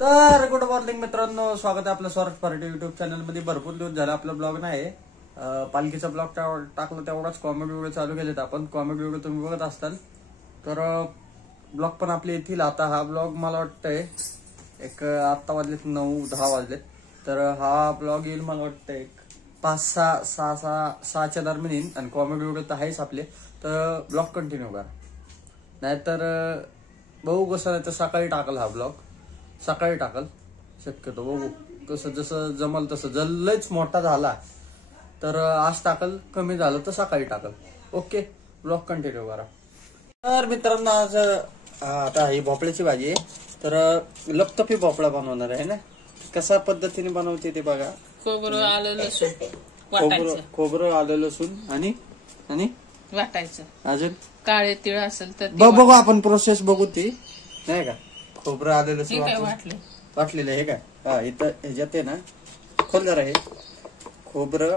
तर good morning मित्रांनो, स्वागत आहे आपलं स्वराज पार्टी युट्यूब चॅनल मध्ये. भरपूर दिवस झाला आपला ब्लॉग नाही. पालखीचा ब्लॉग टाकला तेवढाच कॉमेडी व्हिडिओ चालू केलेत आपण. कॉमेडी व्हिडिओ तुम्ही बघत असताल तर ब्लॉग पण आपले येतील. आता हा ब्लॉग मला वाटतंय एक आत्ता वाजलेत 9-10 वाजलेत, तर हा ब्लॉग येईल मला वाटतं एक 5-6च्या दरम्यान येईल. आणि कॉमेडी व्हिडिओ तर आहेच आपले, तर ब्लॉग कंटिन्यू करा. नाहीतर बघू कसं, नाही तर सकाळी टाकल हा ब्लॉग, सकाळी टाकल शक्यतो. बघू कसं जसं जमल तसं. जर लयच मोठा झाला तर आज टाकल, कमी झालं तर सकाळी टाकल. ओके, ब्लॉग कंटिन्यू करा. तर मित्रांनो, आज आता ही भोपळ्याची भाजी आहे. तर लपतपी भोपळा बनवणार आहे ना. कशा पद्धतीने बनवते ते बघा. खोबरं आलं लसूण खोबरं आलं लसूण आणि वाटायचं. अजून काळे तिळ असेल तर बघू आपण प्रोसेस बघू ती, नाही का. खोबरं आलं लसूण वाटलेलं आहे का. हा, इथं ह्याच्यात आहे ना. खोल जरा हे खोबरं.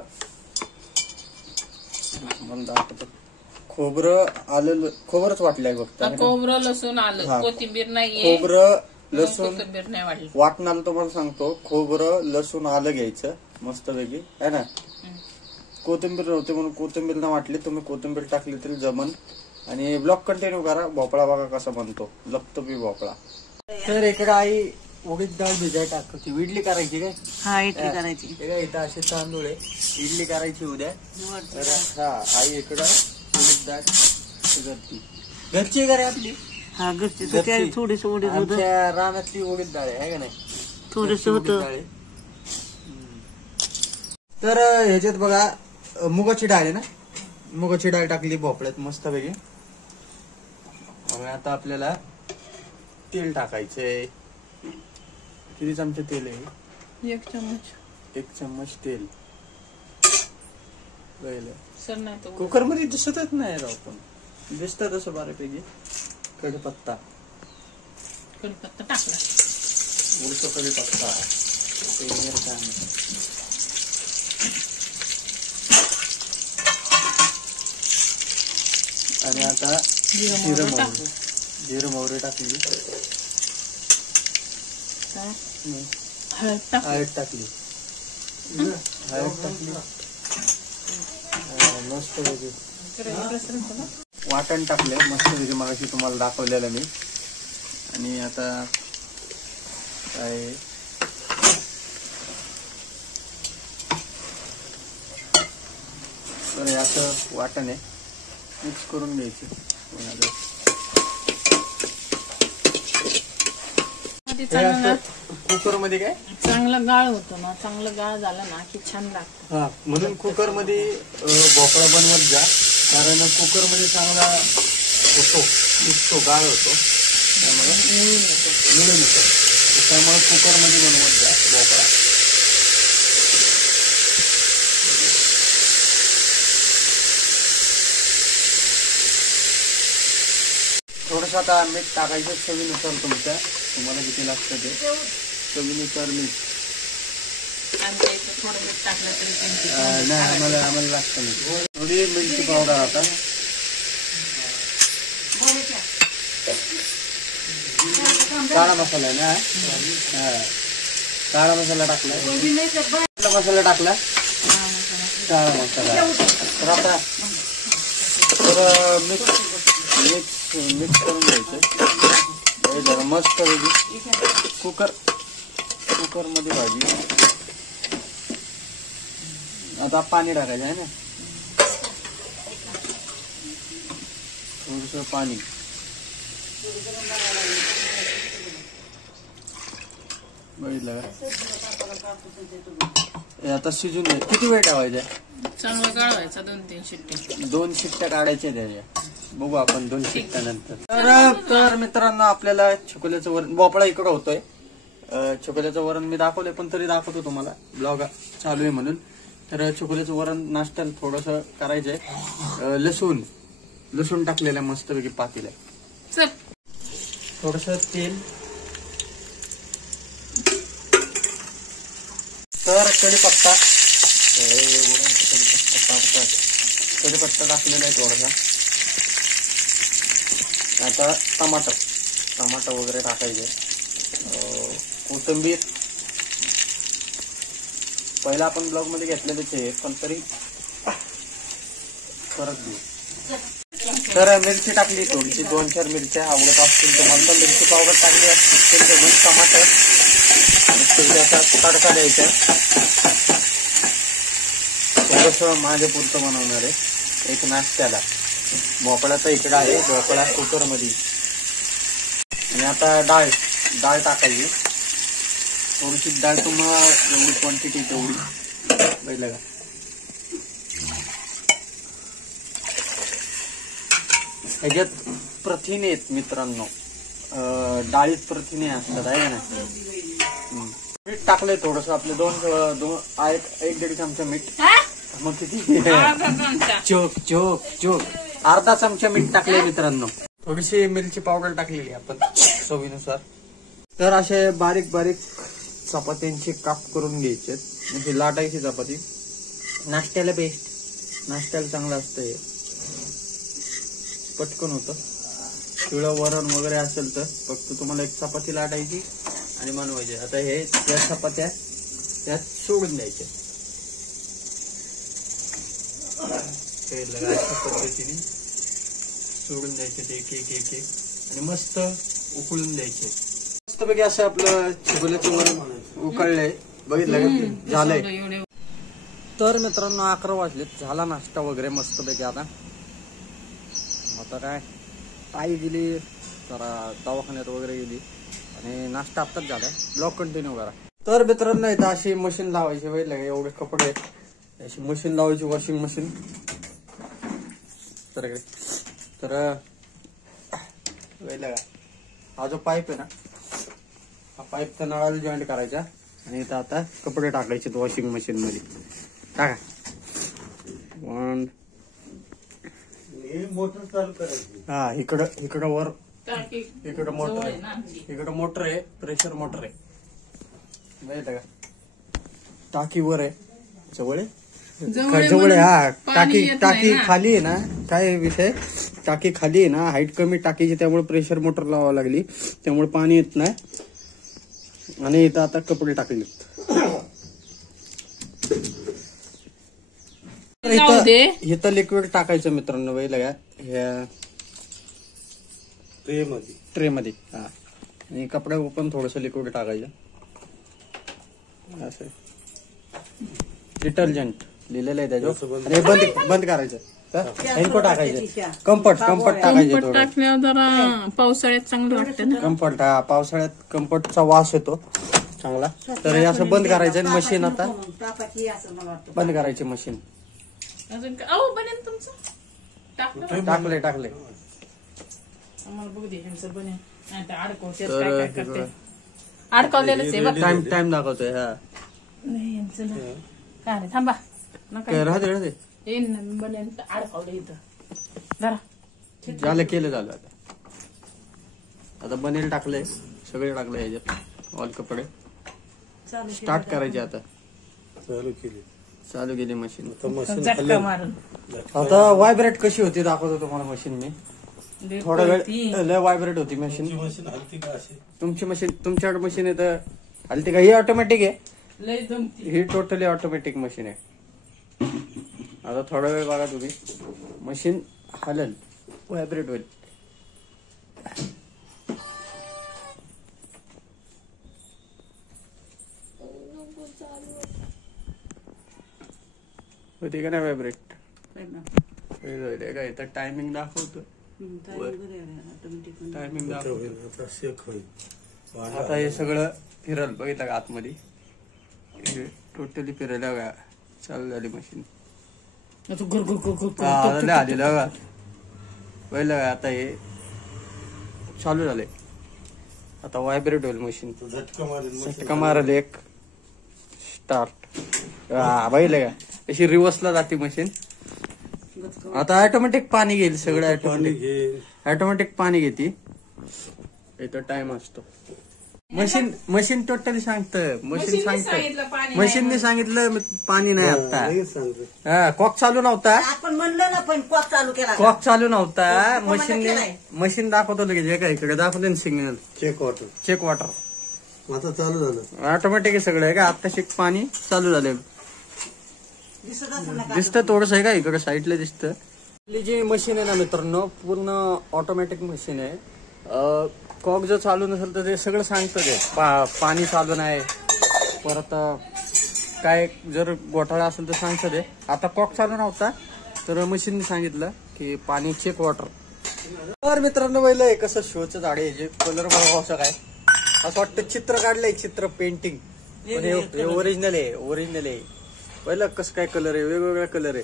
खोबरं आलं, खोबरंच वाटलंय फक्त. खोबरं लसूण आलं, कोथिंबीर नाहीये. खोबरं लसूण कोथिंबीर नाही वाटली. वाटणार तुम्हाला सांगतो. खोबरं लसूण आलं घ्यायचं मस्त वेगळी आहे ना. कोथिंबीर नव्हते म्हणून कोथिंबीर न वाटली, तुम्ही कोथिंबीर टाकली तरी जमन. आणि ब्लॉग कंटिन्यू करा. भोपळा बघा कसा बनतो, लपतपी भोपळा. तर इकडे आई उडीद डाळ भिजाय टाकते. इडली करायची काय. हा, इडली करायची. इथं असे तांदूळ आहे, इडली करायची उद्या. तर हा, आई इकडं उडीद डाळ शिजवते. घरची घरी आपली. हा, घरची. थोडीशी उडीद आमच्या रानातली उडीद डाळ आहे का नाही, थोडीशी होतं. तर ह्याच्यात बघा मुगाची डाळ आहे ना. मुगाची डाळ टाकली भोपळ्यात मस्त पैकी. आता आपल्याला तेल टाकायचंय. किती चमचे तेल आहे. 1 चम्मच तेल. कुकर मध्ये दिसतच नाही राव, पण दिसत तसं बऱ्यापैकी. कढीपत्ता टाकला. उलट कढीपत्ता. आणि आता जिरं मोहरी टाकली. हळद टाकली. मस्त वाटण टाकले मस्त पैकी, मगाशी तुम्हाला दाखवलेलं मी. आणि आता काय तर याचं वाटण आहे, मिक्स करून घ्यायचं. कुकर मध्ये काय चांगलं गाळ होतो ना. चांगलं गाळ झालं ना की छान लागतं. हा, म्हणून कुकर मध्ये भोपळा बनवत जा, कारण कुकर मध्ये चांगला होतो, दिसतो, गाळ होतो, त्यामुळे मिळून येतो. त्यामुळे कुकर मध्ये बनवत जा भोपळा. थोडस आता मीठ टाकायचं चवीनुसार. तुम्हाला किती लागतं ते चवीनुसार मीठ. नाही, आम्हाला लागतं मीठ. थोडी मिरची पावडर. आता काळा मसाला आहे ना. काळा मसाला टाकला. मसाला टाकला, काळा मसाला. तर आता मिक्स करून घ्यायचं जरा मस्त पैकी. कुकर मध्ये भाजी. आता पाणी टाकायचं आहे ना, थोडस पाणी. बघितलं का. आता शिजून घ्या. किती वेळ ठेवायचा. चांगलं काढवायचा. 2-3 शिट्टी. 2 शिट्ट्या काढायच्या त्याच्या. बघू आपण 2 शिट्ट्यानंतर. तर मित्रांनो, आपल्याला छोकोल्याचं वरण, भोपळा इकडं होतोय. छोकोल्याचं वरण मी दाखवलंय, पण तरी दाखवतो तुम्हाला, ब्लॉग चालू आहे म्हणून. तर छोकोल्याचं वरण नाश्त्याला थोडस करायचंय. लसूण टाकलेलं मस्तपैकी पातेलं. थोडस तेल. तर कढीपत्ता टाकलेला आहे थोडासा. आता टमाटर वगैरे टाकायचे. कोथिंबीर पहिला आपण ब्लॉग मध्ये घेतलेलेच आहे, पण तरी परत देऊ. तर मिरची टाकली थोडीशी, 2-4 मिरच्या आवडत असतील तुम्हाला तर मिरची पावडर टाकली असतील तर मग टमाटर तडका द्यायचा. थोडस माझ्या पुरतं बनवणार आहे एक नाश्त्याला. भोपळा तर इकडं आहे, भोपळा कुकर मध्ये. आणि आता डाळ टाकायची थोडीशी. डाळ तुम्हाला एवढी क्वांटिटी तेवढी बघितलं का. ह्याच्यात प्रथिने आहेत मित्रांनो, डाळीत प्रथिने असतात आहे ना. मीठ टाकलंय थोडस आपले 1-1.5 चमचा मीठ. मग किती चोक अर्धा चमचा मीठ टाकले मित्रांनो. थोडीशी मिरची पावडर टाकलेली आपण चवीनुसार. तर असे बारीक बारीक चपात्यांचे काप करून घ्यायचे, म्हणजे लाटायची चपाती. नाश्त्याला बेस्ट, नाश्त्याला चांगलं असतं हे, पटकन होतं. पिवळं वरण वगैरे असेल तर फक्त तुम्हाला एक चपाती लाटायची आणि बनवायची. आता हे त्या चपात्या त्यात सोडून द्यायच्या अशा पद्धतीने सोडून द्यायचे ते एक आणि मस्त उकळून द्यायचे. मस्तपैकी असं आपलं चिबुल्याचं वरण उकळलंय, बघितलं का झालंय. तर मित्रांनो 11 वाजलेत, झाला नाश्ता वगैरे मस्तपैकी. आता काय आई गेली जरा दवाखान्यात वगैरे गेली आणि नाश्ता आत्ताच झालाय. ब्लॉग कंटिन्यू करा. तर मित्रांनो इथं अशी मशीन लावायची, बघितलं का एवढे कपडे आहेत, अशी मशीन लावायची, वॉशिंग मशीन. तर बघितलं का हा जो पाईप आहे ना, हा पाईप त्या नळाला जॉईंट करायचा आणि इथं आता कपडे टाकायचे वॉशिंग मशीन मध्ये. टाका. मोटर चालू करायची. हा इकडं वर इकडं मोटर आहे, इकडं मोटर आहे, प्रेशर मोटर आहे, माहिती का. टाकी वर आहे, जवळ आहे. हा टाकी खाली आहे ना. काय विषय, टाकी खाली आहे ना, हाईट कमी टाकीची, त्यामुळे प्रेशर मोटर लावावं लागली, त्यामुळे पाणी येत नाही. आणि इथं आता कपडे टाकले. इथं लिक्विड टाकायचं मित्रांनो, बघितलं का ह्या ट्रे मध्ये. हा आणि कपड्या पण थोडस लिक्विड टाकायचं. असं डिटर्जंट लिहिलेलं आहे त्याच्यावर. आणि बंद करायचं. हेनको टाकायचं, कम्फर्ट टाकायचं. थोडं टाकल्यावर जरा पावसाळ्यात चांगलं वाटतं ना. कम्फर्ट, हा पावसाळ्यात कम्फर्टचा वास येतो चांगला. तर हे असं बंद करायचं. मशीन आता बंद करायची मशीन. अजून बनेल तुमचं टाकले. आम्हाला बघू दे ह्यांचं बनेल. नाही तर अडकवते, काय करते, अडकवलेलंच आहे बघ. टाइम दाखवतोय. हा नाही यांचं ना काय नाही, थांबा नका. राहते बनेल तर अडकवलं इथं जरा. झालं, केलं. आता बनेल टाकलंय, सगळे टाकले ह्याच्यात ऑल कपडे. स्टार्ट करायचे आता. चालू केली मशीन. झटका मारून आता व्हायब्रेट कशी होती दाखवतो तुम्हाला मशीन मी. थोडा वेळ लय व्हायब्रेट होती मशीन. तुमची मशीन, तुमच्याकडे मशीन आहे तर हलती का? ही ऑटोमॅटिक आहे, ही टोटली ऑटोमॅटिक मशीन आहे. आता थोडा वेळ बघा तुम्ही, मशीन हलल, व्हायब्रेट होईल. होती का नाही व्हायब्रेट? का इथं टायमिंग दाखवतो. टायमिंग दाखवतो. आता हे सगळं फिरल, बघितलं का आतमध्ये टोटली फिरायला का चालू झाली मशीन. आलेलं का पहिलं का. आता हे चालू झालंय. आता व्हायब्रेट होईल मशीन. झटका मारल एक. स्टार्ट. बघितलं का अशी रिव्हर्सला जाते मशीन. आता ऑटोमॅटिक पाणी घेईल, सगळं ऑटोमॅटिक पाणी घेते. इथं टाइम असतो. मशीन टोटली सांगतं. मशीनने सांगितलं पाणी नाही आता. कॉक चालू नव्हता. आपण म्हणलो ना, पण कॉक चालू केला. कॉक चालू नव्हता. मशीन दाखवतो लगेच. का इकडे दाखवते सिग्नल. चेक वॉटर आता चालू झालं. ऑटोमॅटिक सगळं आहे का? आता शिक पाणी चालू झालंय. दिसत असेल ना दिसतं थोडस आहे का इकडे साईडला दिसतं. आपली जी मशीन आहे ना मित्रांनो पूर्ण ऑटोमॅटिक मशीन आहे. कॉक जर चालू नसेल तर ते सगळं सांगतं ते पाणी चालू नाही. परत काय जर घोटाळा असेल तर सांगतं ते. आता कॉक चालू नव्हता तर मशीनने सांगितलं की पाणी चेक वॉटर. तर मित्रांनो पहिलं कसं शोचं झाड आहे जे कलर बघा असं काय असं वाटतं चित्र काढलंय चित्र पेंटिंग ओरिजिनल आहे ओरिजिनल आहे. पहिलं कसं काय कलर आहे वेगवेगळा कलर आहे.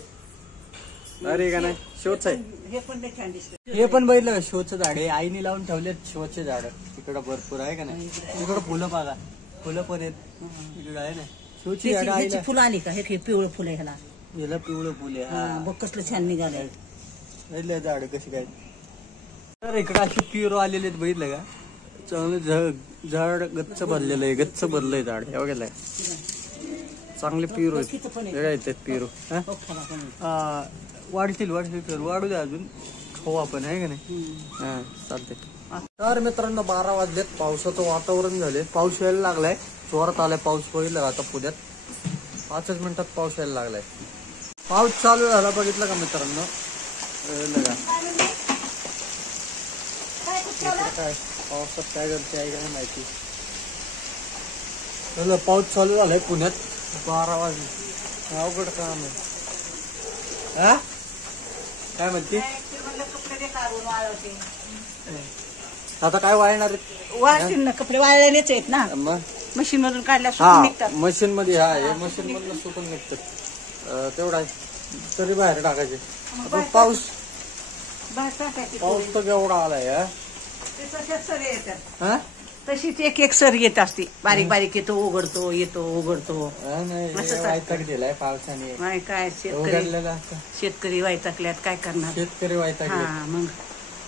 अरे का नाही शोच आहे. हे पण लय छान दिसतं. हे पण बघितलं शोचं झाड आहे आईने लावून ठेवलेत शोचे झाड. इकडं भरपूर आहे का नाही. इकडं फुलं बघा फुलं पण आहेत इकडं आहे ना शोची झाड. ह्याची आईला फुलं आली का हे पिवळं फुलं आहे ह्याला. याला पिवळं फुले बघ कसलं छान निघालंय. झाड कशी काय. तर इकडं अशी पिरो आलेले आहेत बघितलं का. चांगलं झाड गच्च भरलेलं आहे गच्च भरलंय झाड. हे बघायला चांगले पिरो आहेत पिरो. हो, खावा पण. वाढतील वाढू द्या अजून खाऊ आपण आहे का नाही. हा चालते. तर मित्रांनो 12 वाजलेत पावसाचं वातावरण झाले. पाऊस यायला लागलाय जोरात आलाय पाऊस. बघितलं का आता पुण्यात 5च मिनिटात पाऊस यायला लागलाय. पाऊस चालू झाला बघितलं का मित्रांनो. काय पावसात काय करते आहे काय माहिती. पाऊस चालू झालाय पुण्यात 12 वाजले. अवघड काम आहे. हा काय म्हणते आता काय वाळणार वाळतील ना कपडे वाळलेलेच आहेत ना. मग मशीन मधून काढल्या हा सुकून निघतात. मशीन मध्ये हा हे मशीन मधून सुकून निघतात तेवढा तरी बाहेर टाकायचे. आता पाऊस बाहेर टाकायची. पाऊस तर केवढा आलाय. सर येतात हा तशीच एक एक सर येत असते बारीक बारीक येतो उघडतो येतो उघडतो. वायताक दिलाय पावसाने नाही काय उघडलेला शेतकरी वैतागल्यात काय करणार. शेतकरी वायताक. हा मग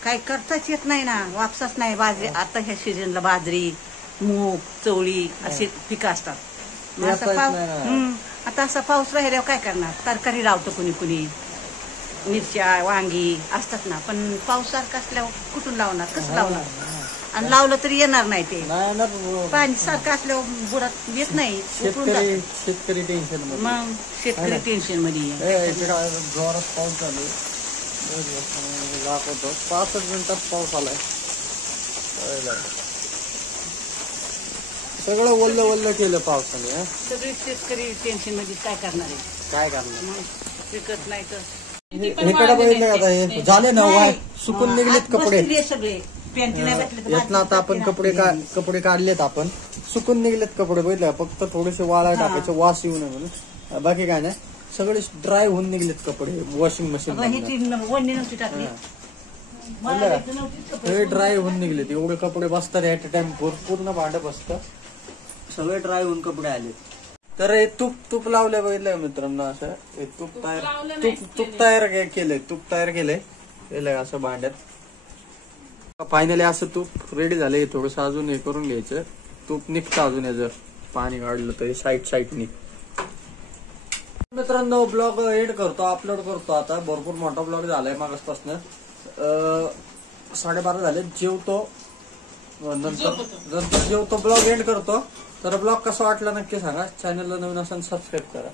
काय करताच येत नाही ना. वापसाच नाही. बाजरी आता ह्या सीजनला बाजरी मूग चवळी अशी पिकं असतात. मग असा आता असा पाऊस राहिल्यावर काय करणार. तरकारी लावतो कुणी कुणी मिरच्या वांगी असतात ना. पण पाऊस सारखा असल्यावर कुठून लावणार कसं लावणार. आणि लावलं तरी येणार नाही ते. पाणी सारखं असल्यावर बुडात येत नाही. शेतकरी टेन्शन मध्ये. मग शेतकरी टेन्शन मध्ये. जोरात पाऊस चालू दाखवतो 5च मिनिटात पाऊस आलाय. सगळं वल्ल वल्ल केलं पावसाने. सगळे शेतकरी टेन्शन मध्ये काय करणार आहे. काय करणार. मग पिकत नाही तर इकडे बघितलं का हे झाले ना वाय सुकून निघलेत कपडे सगळे. यातनं आता आपण कपडे काढलेत आपण सुकून निघलेत कपडे बघितले. फक्त थोडेसे वाळा टाकायचे वास येऊ नये म्हणून. बाकी काय नाही सगळे ड्राय होऊन निघलेत कपडे वॉशिंग मशीन. सगळे ड्राय होऊन निघलेत. एवढे कपडे बसतात ऍट अ टाइम पूर्ण भांडं बसतं. सगळे ड्राय होऊन कपडे आले. तर हे तूप लावलंय बघितलंय मित्रांनो. असं हे तूप तयार केलंय असं भांड्यात. फायनली असं तूप रेडी झालंय. थोडस अजून हे करून घ्यायचं. तूप निघतं अजून याचं पाणी काढलं तरी साईडनी. मित्रांनो ब्लॉग एड करतो अपलोड करतो. आता भरपूर मोठा ब्लॉग झालाय मागासपासून. 12:30 झाले. जेवतो नंतर जेवतो ब्लॉग एंड करतो. तर ब्लॉग कसा वाटला नक्की सांगा. चॅनलला नवीन असाल सबस्क्राईब करा.